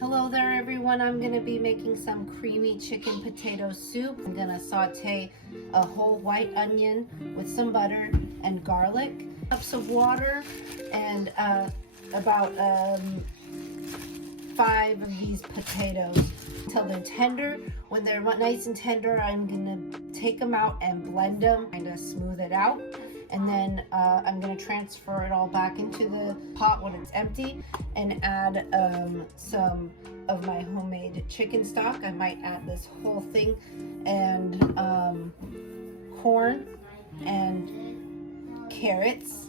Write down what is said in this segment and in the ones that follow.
Hello there everyone, I'm going to be making some creamy chicken potato soup. I'm going to saute a whole white onion with some butter and garlic, cups of water, and about 5 of these potatoes until they're tender. When they're nice and tender, I'm going to take them out and blend them, kind of smooth it out. And then I'm going to transfer it all back into the pot when it's empty and add some of my homemade chicken stock. I might add this whole thing, and corn and carrots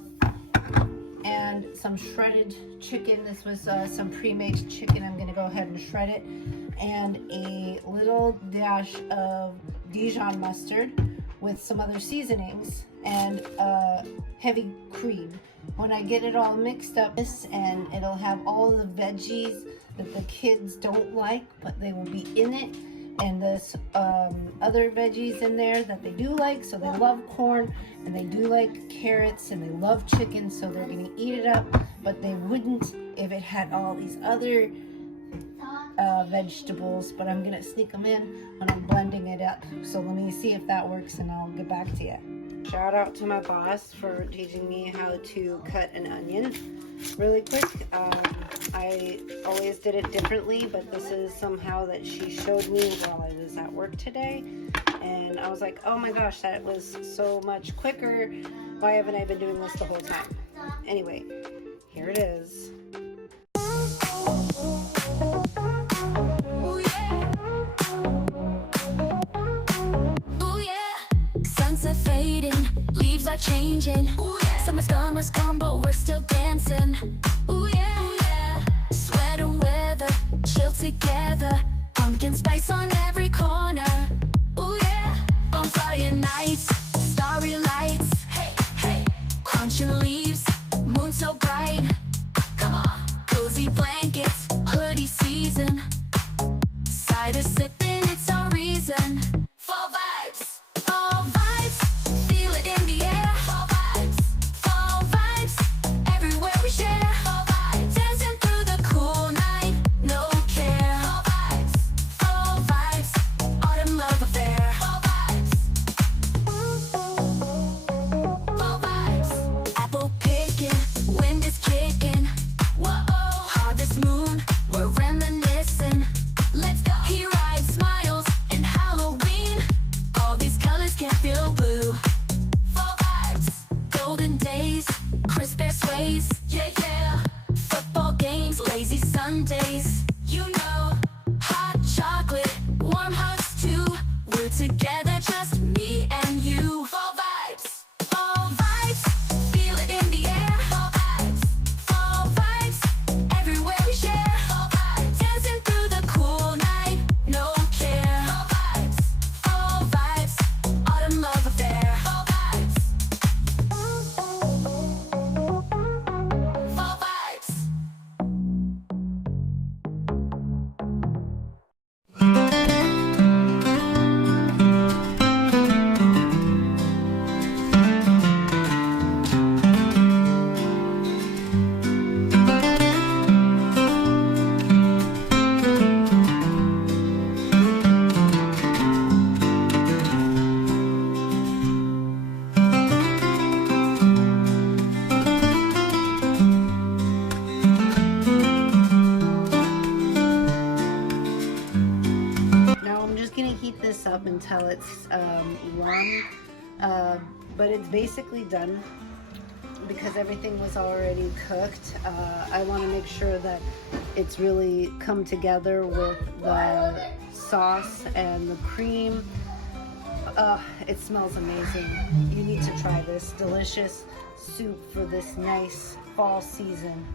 and some shredded chicken. This was some pre-made chicken. I'm going to go ahead and shred it, and a little dash of Dijon mustard with some other seasonings and heavy cream. When I get it all mixed up, and it'll have all the veggies that the kids don't like, but they will be in it, and this other veggies in there that they do like. So they love corn, and they do like carrots, and they love chicken, so they're gonna eat it up, but they wouldn't if it had all these other vegetables. But I'm gonna sneak them in when I'm blending it up. So let me see if that works, and I'll get back to you. Shout out to my boss for teaching me how to cut an onion really quick. I always did it differently, but this is somehow that she showed me while I was at work today, and I was like, oh my gosh, that was so much quicker. Why haven't I been doing this the whole time? Anyway, here it is. Leaves are changing. Ooh, yeah. Summer's gone, but we're still dancing. Ooh yeah, ooh, yeah. Sweater weather, chill together. Pumpkin spice on every corner. Ooh yeah. Bonfire nights, starry lights. Hey, hey. Crunching leaves, moon so bright. Come on. Cozy blankets, hoodie season. Cider sipping, it's our reason. Fall vibes, fall vibes. Yeah, yeah. Football games, lazy Sundays. You know, hot chocolate, warm hugs too. We're together, just me and you. Fall vibes, feel it in the air. Fall vibes, everywhere we share. Fall vibes, dancing through the cool night, no care. Fall vibes, autumn love affair. Fall vibes. Heat this up until it's warm, but it's basically done because everything was already cooked. I want to make sure that it's really come together with the sauce and the cream. It smells amazing. You need to try this delicious soup for this nice fall season.